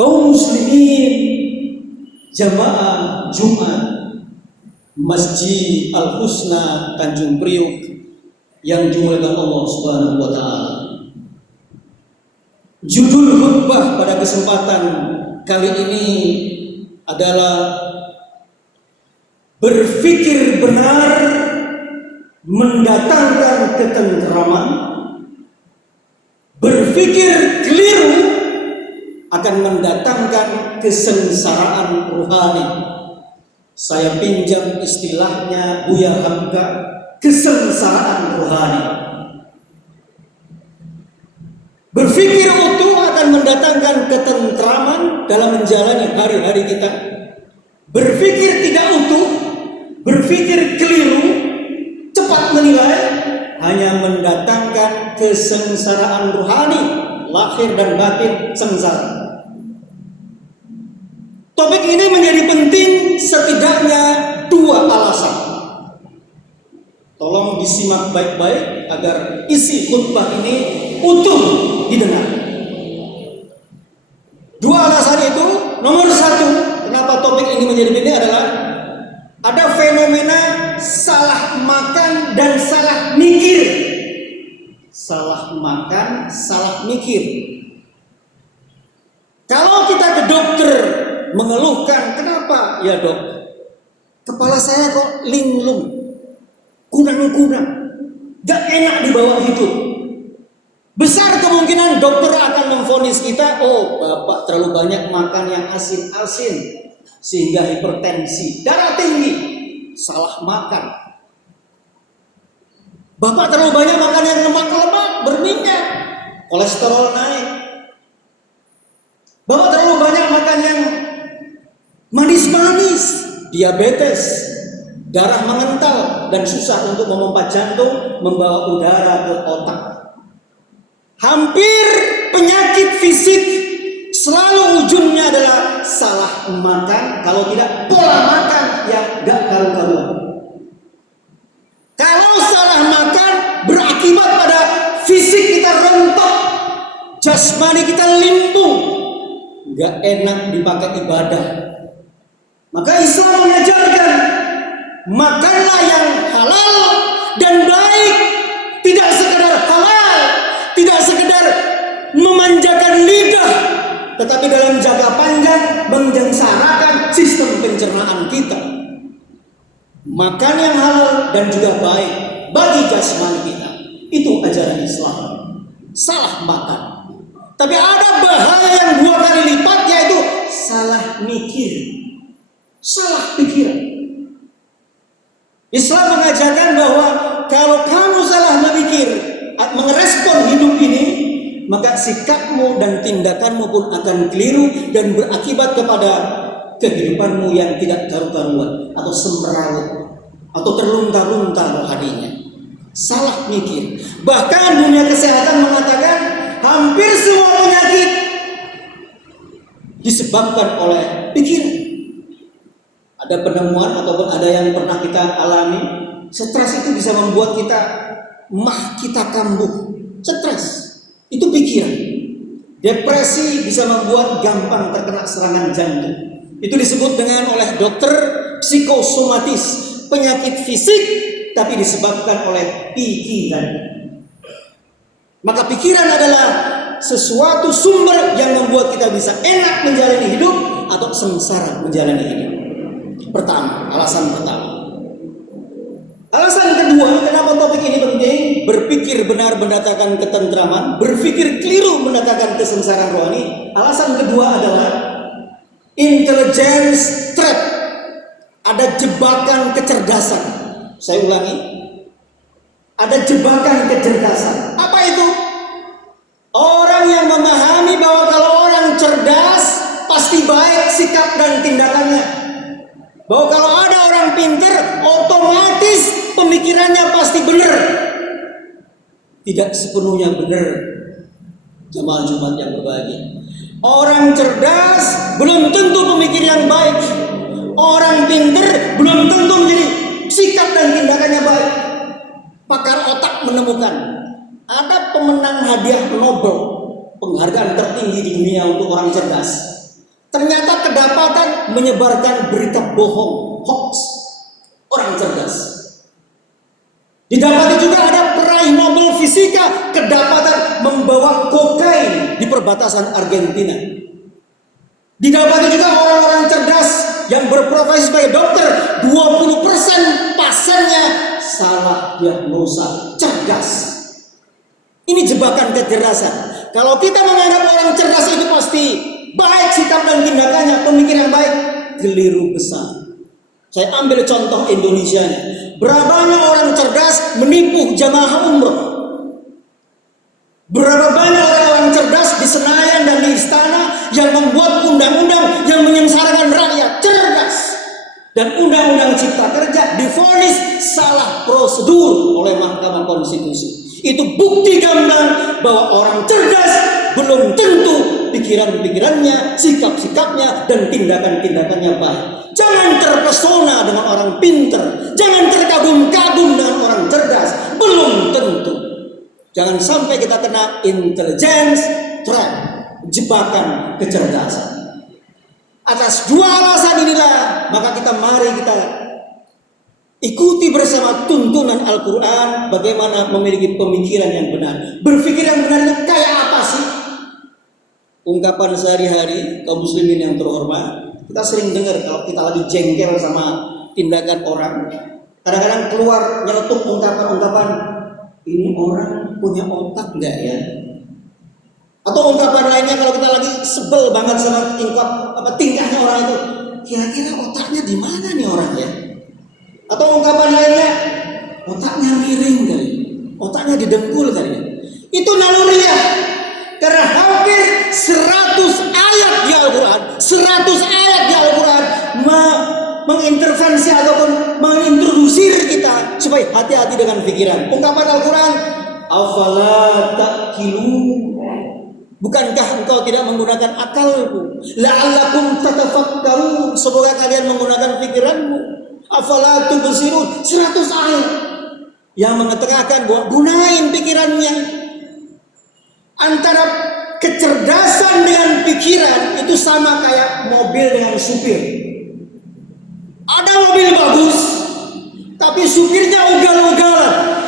kaum muslimin jamaah Jumat Masjid Al-Husna Tanjung Priuk yang dimuliakan Allah Subhanahu wa taala. Judul khutbah pada kesempatan kali ini adalah berpikir benar mendatangkan ketenteraman, berpikir keliru akan mendatangkan kesengsaraan rohani. Saya pinjam istilahnya Buya Hamka, kesengsaraan rohani. Berpikir utuh akan mendatangkan ketenteraman dalam menjalani hari-hari kita. Berpikir tidak utuh, berpikir keliru, cepat menilai, hanya mendatangkan kesengsaraan rohani, lahir dan batin sengsara. Topik ini menjadi penting setidaknya dua alasan. Tolong disimak baik-baik agar isi khutbah ini utuh didengar. Dua alasan itu, nomor satu, kenapa topik ini menjadi penting adalah ada fenomena salah makan dan salah mikir. Salah makan, salah mikir. Kalau kita ke dokter mengeluhkan, kenapa? Ya dok, kepala saya kok linglung, kunang-kunang, gak enak dibawa hidup. Besar kemungkinan dokter akan memvonis kita, oh bapak terlalu banyak makan yang asin-asin sehingga hipertensi, darah tinggi. Salah makan. Bapak terlalu banyak makan yang lemak-lemak, berminyak, kolesterol naik. Bapak terlalu banyak makan yang manis-manis, diabetes, darah mengental dan susah untuk memompa jantung, membawa udara ke otak. Hampir penyakit fisik selalu ujungnya adalah salah makan, kalau tidak pola makan yang gak karu-karuan. Kalau salah makan berakibat pada fisik kita rontok, jasmani kita limbung, gak enak dipakai ibadah. Maka Islam mengajarkan makanlah yang halal dan baik, tidak sekedar halal, tidak sekedar memanjakan lidah, tetapi dalam jangka panjang menyengsarakan sistem pencernaan kita. Makan yang halal dan juga baik bagi jasmani kita, itu ajaran Islam. Salah makan, tapi ada bahaya yang dua kali lipat, yaitu salah mikir, salah pikiran. Islam mengajarkan bahwa kalau kamu salah memikir, merespon hidup ini, maka sikapmu dan tindakanmu pun akan keliru dan berakibat kepada kehidupanmu yang tidak karu-karuan atau semrawut atau terlunta-lunta rohaninya. Salah mikir. Bahkan dunia kesehatan mengatakan hampir semua penyakit disebabkan oleh pikiran. Ada penemuan ataupun ada yang pernah kita alami, stres itu bisa membuat kita kambuh. Stres itu pikiran. Depresi bisa membuat gampang terkena serangan jantung. Itu disebut dengan oleh dokter psikosomatis, penyakit fisik tapi disebabkan oleh pikiran. Maka pikiran adalah sesuatu sumber yang membuat kita bisa enak menjalani hidup atau sengsara menjalani hidup. Alasan pertama. Alasan kedua, kenapa topik ini penting? Berpikir benar mendatangkan ketenteraman, berpikir keliru mendatangkan kesengsaraan rohani. Alasan kedua adalah intelligence trap. Ada jebakan kecerdasan. Saya ulangi. Ada jebakan kecerdasan. Apa itu? Orang yang memahami bahwa kalau orang cerdas pasti baik sikap dan tindakannya. Bahwa kalau ada orang pintar, otomatis pemikirannya pasti benar. Tidak sepenuhnya benar, jemaah Jumat yang berbahagia. Orang cerdas belum tentu pemikir yang baik. Orang pintar belum tentu menjadi sikap dan tindakannya baik. Pakar otak menemukan ada pemenang hadiah Nobel, penghargaan tertinggi di dunia untuk orang cerdas. Ternyata kedapatan menyebarkan berita bohong, hoax, orang cerdas. Didapati juga ada peraih Nobel Fisika kedapatan membawa kokain di perbatasan Argentina. Didapati juga orang-orang cerdas yang berprofesi sebagai dokter, 20% pasiennya salah diagnosa, cerdas. Ini jebakan kecerdasan. Kalau kita menganggap orang cerdas itu pasti baik sikap dan tindakannya, pemikiran baik, keliru besar. Saya ambil contoh Indonesia. Berapa banyak orang cerdas menipu jamaah umroh? Berapa banyak orang-orang cerdas di Senayan dan di Istana yang membuat undang-undang yang menyengsarakan rakyat? Cerdas. Dan undang-undang cipta kerja divonis salah prosedur oleh Mahkamah Konstitusi. Itu bukti gamblang bahwa orang cerdas belum tentu pikiran-pikirannya, sikap-sikapnya, dan tindakan-tindakannya baik. Jangan terpesona dengan orang pinter, jangan terkagum-kagum dengan orang cerdas, belum tentu. Jangan sampai kita kena intelligence trap, jebakan kecerdasan. Atas dua alasan inilah, maka mari kita ikuti bersama tuntunan Al-Quran bagaimana memiliki pemikiran yang benar. Berpikir yang benar itu kayak apa sih? Ungkapan sehari-hari kaum muslimin yang terhormat, kita sering dengar kalau kita lagi jengkel sama tindakan orang, kadang-kadang keluar nyeletuk ungkapan-ungkapan, ini orang punya otak enggak ya? Atau ungkapan lainnya kalau kita lagi sebel banget sama tingkahnya orang itu, kira-kira otaknya di mana nih orang ya? Atau ungkapan lainnya, otaknya miring kali, otaknya didengkul kali. Itu naluriah. Karena hampir 100 ayat di Al-Quran, 100 ayat di Al-Quran mengintervensi ataupun mengintrodusir kita supaya hati-hati dengan pikiran. Ungkapan Al-Quran, afala ta'qilun. Bukankah engkau tidak menggunakan akalmu? La'allakum tatafakkarun. Semoga kalian menggunakan pikiranmu. Afala tubsirun. 100 ayat yang mengatakan bahwa gunain pikirannya. Antara kecerdasan dengan pikiran itu sama kayak mobil dengan supir. Ada mobil bagus, tapi supirnya ugal-ugalan.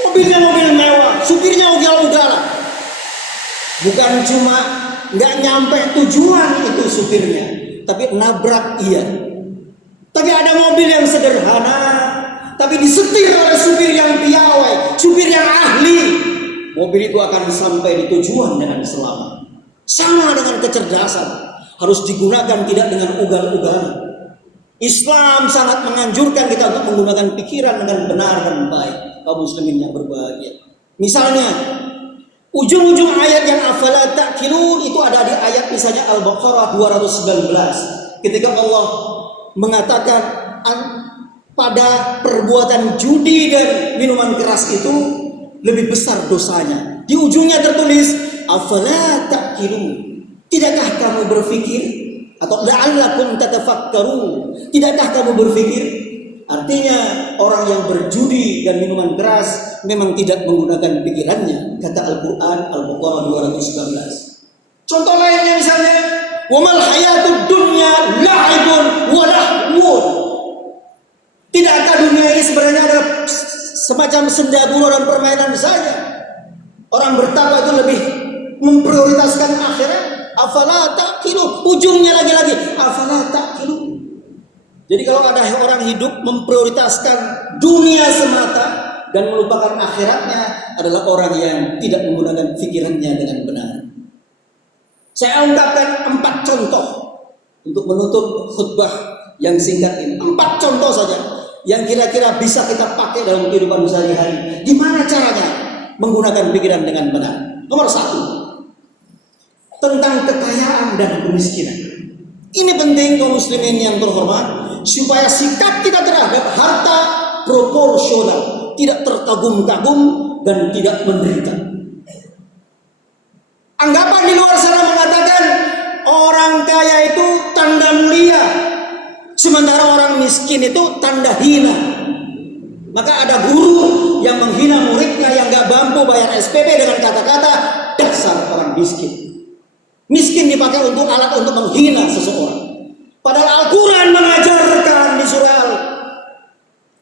Mobilnya mobil mewah, supirnya ugal-ugalan. Bukan cuma nggak nyampe tujuan itu supirnya, tapi nabrak iya. Tapi ada mobil yang sederhana, tapi disetir oleh supir yang piawai, supir yang ahli. Mobil itu akan sampai di tujuan dengan selamat. Sama dengan kecerdasan, harus digunakan tidak dengan ugal-ugalan. Islam sangat menganjurkan kita untuk menggunakan pikiran dengan benar dan baik. Kaum muslimin yang berbahagia. Misalnya, ujung-ujung ayat yang afala ta'qilun itu ada di ayat misalnya Al-Baqarah 219. Ketika Allah mengatakan pada perbuatan judi dan minuman keras itu lebih besar dosanya. Di ujungnya tertulis afala ta'qilun. Tidakkah kamu berpikir? Atau la'allakum tatafakkarun. Tidakkah kamu berpikir? Artinya orang yang berjudi dan minuman keras memang tidak menggunakan pikirannya, kata Al-Quran Al-Baqarah 219. Contoh lainnya misalnya, wa mal hayatud dunya la'ibun wa lahwun. Tidakkah dunia ini sebenarnya ada semacam senda gurau dan permainan saja? Orang bertakwa itu lebih memprioritaskan akhirat. Afala ta'qilun. Ujungnya lagi-lagi afala ta'qilun. Jadi kalau ada orang hidup memprioritaskan dunia semata dan melupakan akhiratnya, adalah orang yang tidak menggunakan pikirannya dengan benar. Saya ungkapkan 4 contoh untuk menutup khutbah yang singkat ini. 4 contoh saja yang kira-kira bisa kita pakai dalam kehidupan sehari-hari. Gimana caranya menggunakan pikiran dengan benar? Nomor 1, tentang kekayaan dan kemiskinan. Ini penting kaum muslimin yang terhormat, supaya sikap kita terhadap harta proporsional, tidak terkagum-kagum dan tidak menderita. Anggapan di luar sana mengatakan orang kaya itu tanda mulia, sementara orang miskin itu tanda hina. Maka ada guru yang menghina muridnya yang gak mampu bayar SPP dengan kata-kata dasar orang miskin. Miskin dipakai untuk alat untuk menghina seseorang. Padahal Al-Quran mengajarkan di surah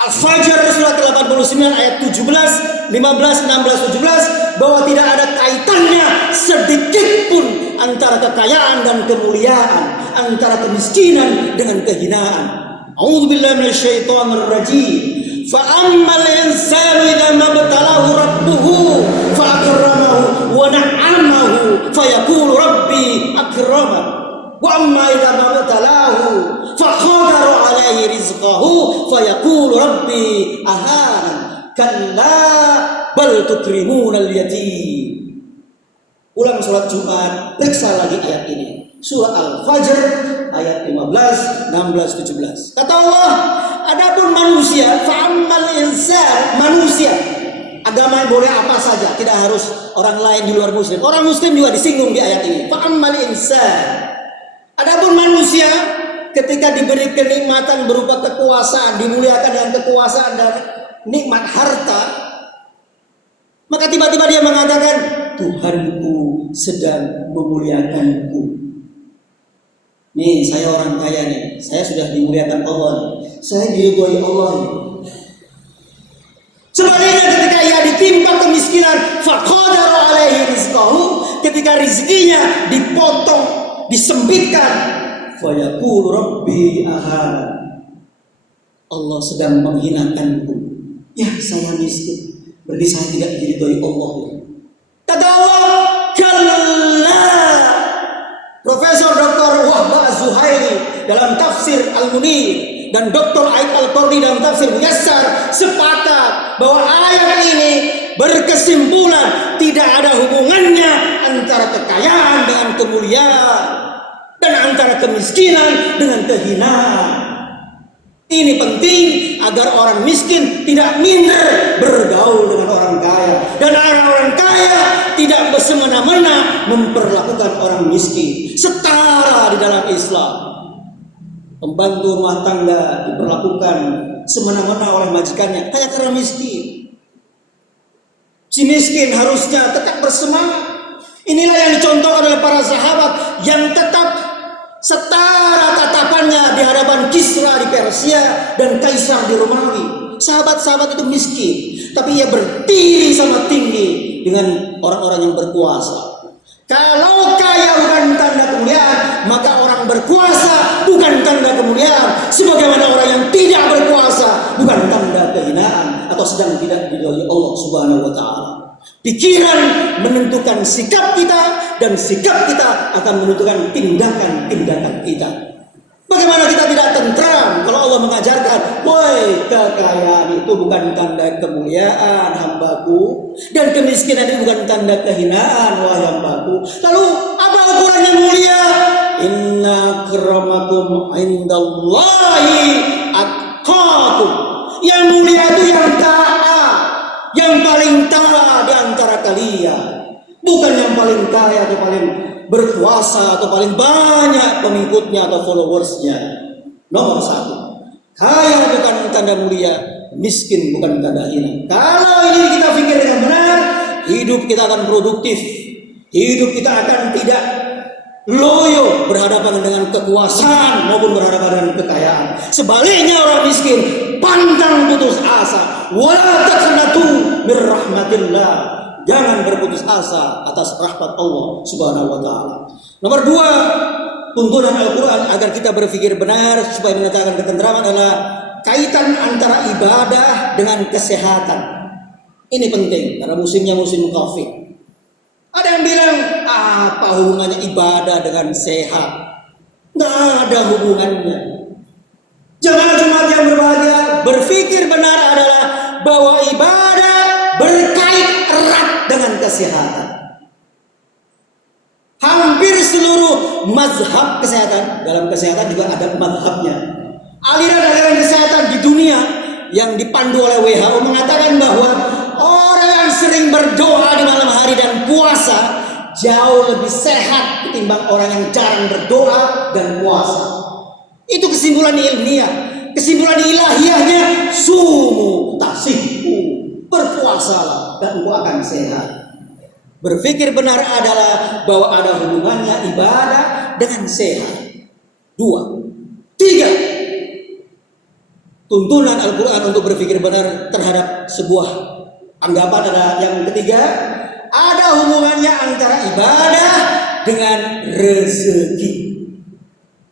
Al-Fajr surat 89 ayat 17, 15, 16, 17 bahwa tidak ada kaitannya sedikit pun antara kekayaan dan kemuliaan, antara kemiskinan dengan kehinaan. A'udzubillahi minasyaitonir rajim. Fa ammal insanu idza mabtalahu rabbuhu fa akramahu wa na'amahu fa yaqulu rabbi akraman. Wa amma idza mabtalahu fa qadara alaihi rizqahu fa yaqulu rabbi ahanan. Kalla bal tukrimunal yatim. Ulang sholat Jumat, periksa lagi ayat ini. Surah Al-Fajr ayat 15, 16, 17. Kata Allah, adapun manusia, fa'ammal insan, manusia. Agama boleh apa saja, tidak harus orang lain di luar muslim. Orang muslim juga disinggung di ayat ini. Fa'ammal insan. Adapun manusia ketika diberi kenikmatan berupa kekuasaan, dimuliakan dengan kekuasaan dan nikmat harta, maka tiba-tiba dia mengatakan, Tuhanku sedang memuliakanku. Nih, saya orang kaya nih, saya sudah dimuliakan Allah nih, saya diridhoi Allah nih. Sebaliknya ketika ia ditimpa kemiskinan, faqadara alaihi rizqahu, ketika rezekinya dipotong, disempitkan, fayaqulu rabbi ahana. Allah sedang menghinakanku. Ya, saya miskin, berarti saya tidak diridhoi Allah. Kata Allah, kalla. Profesor Dr. Wahbah Az-Zuhaili dalam tafsir Al-Munir dan Dr. Aid Al-Qarni dalam tafsir Muyassar sepakat bahwa ayat ini berkesimpulan tidak ada hubungannya antara kekayaan dengan kemuliaan dan antara kemiskinan dengan kehinaan. Ini penting agar orang miskin tidak minder bergaul dengan orang kaya, dan orang kaya tidak bersemena-mena memperlakukan orang miskin. Setara di dalam Islam. Pembantu rumah tangga diperlakukan semena-mena oleh majikannya hanya karena miskin. Si miskin harusnya tetap bersemangat. Inilah yang dicontohkan oleh para sahabat yang tetap setara tatapannya di hadapan Kisra di Persia dan Kaisar di Romawi. Sahabat-sahabat itu miskin, tapi ia berdiri sama tinggi dengan orang-orang yang berkuasa. Kalau kaya bukan tanda kemuliaan, maka orang berkuasa bukan tanda kemuliaan. Sebagaimana orang yang tidak berkuasa bukan tanda kehinaan atau sedang tidak diridhoi Allah Subhanahu wa taala. Pikiran menentukan sikap kita, dan sikap kita akan menentukan tindakan-tindakan kita. Bagaimana kita tidak tentram kalau Allah mengajarkan, woi, kekayaan itu bukan tanda kemuliaan hambaku, dan kemiskinan itu bukan tanda kehinaan wahai hambaku. Lalu apa ukuran yang mulia? Inna akramakum indallahi atqakum. Yang mulia itu yang taat, yang paling taat di antara kalian. Bukan yang paling kaya atau paling berkuasa atau paling banyak pengikutnya atau followersnya. Nomor satu, kaya bukan tanda mulia, miskin bukan tanda hina. Kalau ini kita pikir dengan benar, hidup kita akan produktif. Hidup kita akan tidak loyo berhadapan dengan kekuasaan maupun berhadapan dengan kekayaan. Sebaliknya orang miskin pantang putus asa. Wala taqnatu min rahmatillah. Jangan berputus asa atas rahmat Allah Subhanahu wa taala. Nomor 2, tuntunan Al-Qur'an agar kita berpikir benar supaya mendatangkan ketentraman adalah kaitan antara ibadah dengan kesehatan. Ini penting karena musimnya musim Covid. Ada yang bilang, apa hubungannya ibadah dengan sehat? Nggak ada hubungannya. Jemaah Jumat yang berbahagia, berpikir benar adalah bahwa ibadah berkait erat dengan kesehatan. Hampir seluruh mazhab kesehatan, dalam kesehatan juga ada mazhabnya. Aliran-aliran kesehatan di dunia yang dipandu oleh WHO mengatakan bahwa orang yang sering berdoa di malam hari dan puasa jauh lebih sehat ketimbang orang yang jarang berdoa dan puasa. Itu kesimpulan ilmiah. Kesimpulan ilahiyahnya, sumu tasihu, berpuasalah dan engkau akan sehat. Berpikir benar adalah bahwa ada hubungannya ibadah dengan sehat. 2. 3. Tuntunan Al-Quran untuk berpikir benar terhadap sebuah anggapan ada yang ketiga, ada hubungannya antara ibadah dengan rezeki.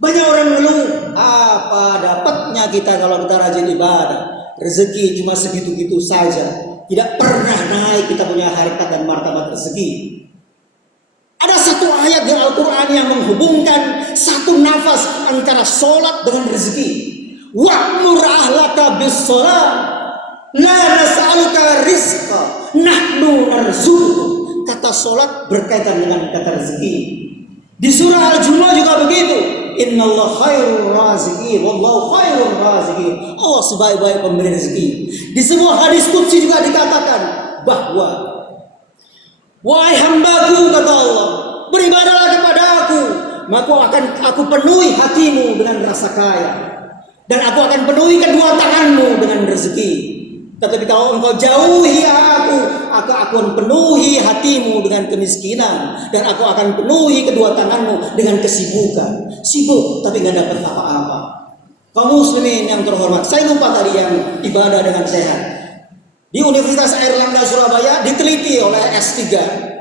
Banyak orang ngeluh, apa dapatnya kita kalau kita rajin ibadah? Rezeki cuma segitu-gitu saja. Tidak pernah naik kita punya harkat dan martabat rezeki. Ada satu ayat di Al-Quran yang menghubungkan satu nafas antara sholat dengan rezeki. Wa'mur ahlaka bis-sholat, la nas'aluka rizqa, nahnu narzuquka. Kata sholat berkaitan dengan kata rezeki. Di surah Al-Jumu'ah juga begitu. Innallaha khairur raziqin wallahu khairur raziqin. Allah sebaik-baik pemberi rezeki. Di sebuah hadis qudsi juga dikatakan bahwa wahai hambaku, kata Allah, beribadahlah kepada aku, maka aku penuhi hatimu dengan rasa kaya, dan aku akan penuhi kedua tanganmu dengan rezeki. Tetapi kalau engkau jauhi aku akan penuhi hatimu dengan kemiskinan, dan aku akan penuhi kedua tanganmu dengan kesibukan. Sibuk tapi nggak dapat apa-apa. Kaum muslimin yang terhormat, saya lupa tadi yang ibadah dengan sehat. Di Universitas Airlangga Surabaya diteliti oleh S3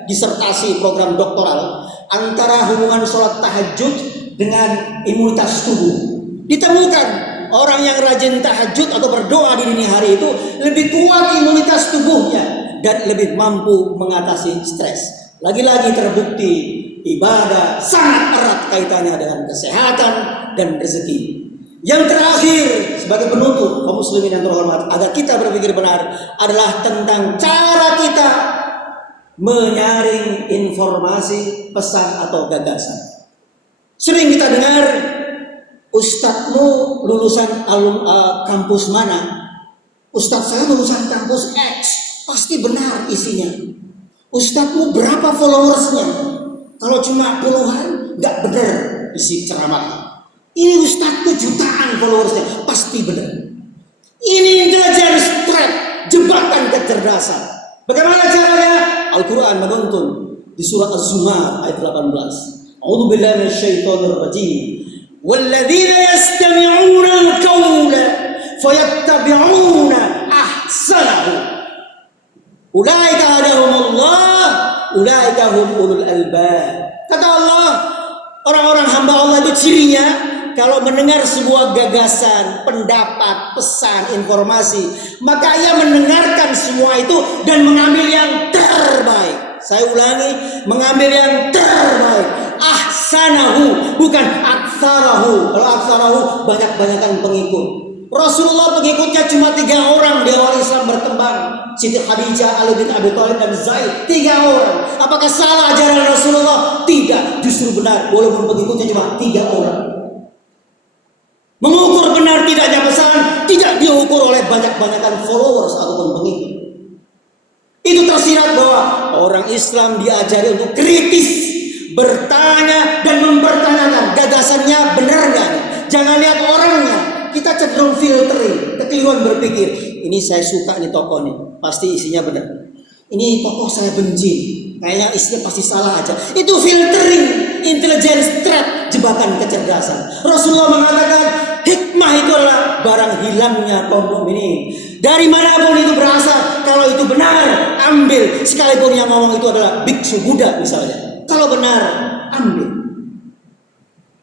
disertasi program doktoral antara hubungan sholat tahajud dengan imunitas tubuh. Ditemukan orang yang rajin tahajud atau berdoa di dini hari itu lebih kuat imunitas tubuhnya dan lebih mampu mengatasi stres. Lagi-lagi terbukti ibadah sangat erat kaitannya dengan kesehatan dan rezeki. Yang terakhir sebagai penutup kaum muslimin yang terhormat, agar kita berpikir benar, adalah tentang cara kita menyaring informasi, pesan atau gagasan. Sering kita dengar, ustadzmu lulusan kampus mana? Ustadz saya lulusan kampus X, pasti benar isinya. Ustadzmu berapa followersnya? Kalau cuma puluhan, nggak benar isi ceramah. Ini ustadzku jutaan followersnya, pasti benar. Ini intelligence trap, jebakan kecerdasan. Bagaimana caranya? Al-Quran menuntun di surah Az-Zumar ayat 18. A'udzubillahi minasyaitonir rajim. Walladzina yastami'una al-qawla fayattabi'una ahsanahu. Ulaika hadahumullah, ulaika hum ulul albab. Kata Allah, orang-orang hamba Allah itu cirinya kalau mendengar sebuah gagasan, pendapat, pesan, informasi, maka ia mendengarkan semua itu dan mengambil yang terbaik. Saya ulangi, mengambil yang terbaik. Ahsanahu, bukan aktsarahu. Kalau aktsarahu banyak-banyakan pengikut. Rasulullah pengikutnya cuma 3 orang di awal Islam berkembang. Siti Khadijah, Ali bin Abi Thalib dan Zaid. 3 orang. Apakah salah ajaran Rasulullah? Tidak, justru benar. Walaupun pengikutnya cuma 3 orang. Mengukur benar tidaknya pesan tidak diukur oleh banyak-banyakan followers ataupun pengikut. Itu tersirat bahwa orang Islam diajari untuk kritis, bertanya dan mempertanyakan gagasannya benar nggak. Jangan lihat orangnya. Kita cenderung filtering, kekeliruan berpikir. Ini saya suka nih tokoh nih, pasti isinya benar. Ini tokoh saya benci, kayaknya isinya pasti salah aja. Itu filtering, intelligence trap, jebakan kecerdasan. Rasulullah mengatakan hikmah itu adalah barang hilangnya kaum mukminin. Dari manapun itu berasal, kalau itu benar, ambil. Sekalipun yang ngomong itu adalah biksu Buddha misalnya. Kalau benar, ambil.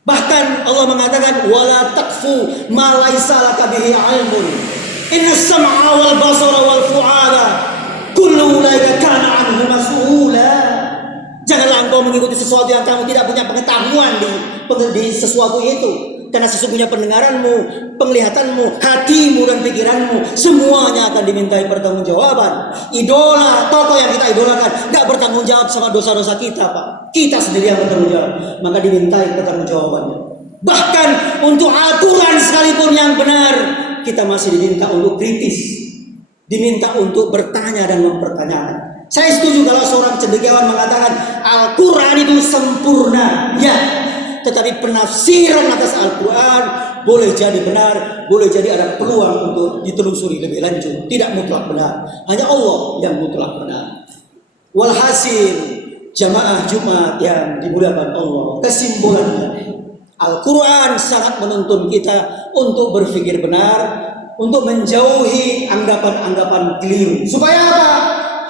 Bahkan Allah mengatakan wala taqfu ma laisa laka bihi ilmun. Inna sam'a wal basara wal fu'ada kullu ulaika kana anhu mas'ula. Janganlah engkau mengikuti sesuatu yang kamu tidak punya pengetahuan di sesuatu itu. Karena sesungguhnya pendengaranmu, penglihatanmu, hatimu dan pikiranmu semuanya akan dimintai pertanggungjawaban. Idola, tokoh yang kita idolakan gak bertanggung jawab sama dosa-dosa kita, Pak. Kita sendiri yang bertanggung jawab, maka dimintai pertanggungjawabannya. Bahkan untuk aturan sekalipun yang benar, kita masih diminta untuk kritis, diminta untuk bertanya dan mempertanyakan. Saya setuju kalau seorang cendekiawan mengatakan Al-Quran itu sempurna, ya. Tetapi penafsiran atas Al-Quran boleh jadi benar, boleh jadi ada peluang untuk ditelusuri lebih lanjut. Tidak mutlak benar, hanya Allah yang mutlak benar. Walhasil, Jamaah Jumat yang dimuliakan Allah, kesimpulannya Al-Quran sangat menuntun kita untuk berpikir benar, untuk menjauhi anggapan-anggapan keliru. Supaya apa?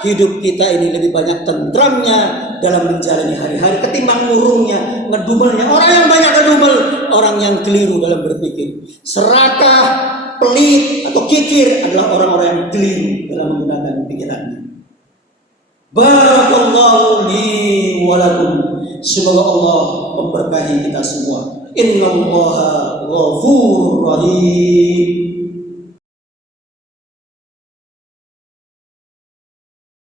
Hidup kita ini lebih banyak tentramnya dalam menjalani hari-hari ketimbang murungnya, ngedumelnya. Orang yang banyak ngedumel, orang yang keliru dalam berpikir. Serakah, pelit, atau kikir adalah orang-orang yang keliru dalam menggunakan pikirannya. Barakallahu li wa lakum. Semoga Allah memberkahi kita semua. Innallaha ghafurur rahim.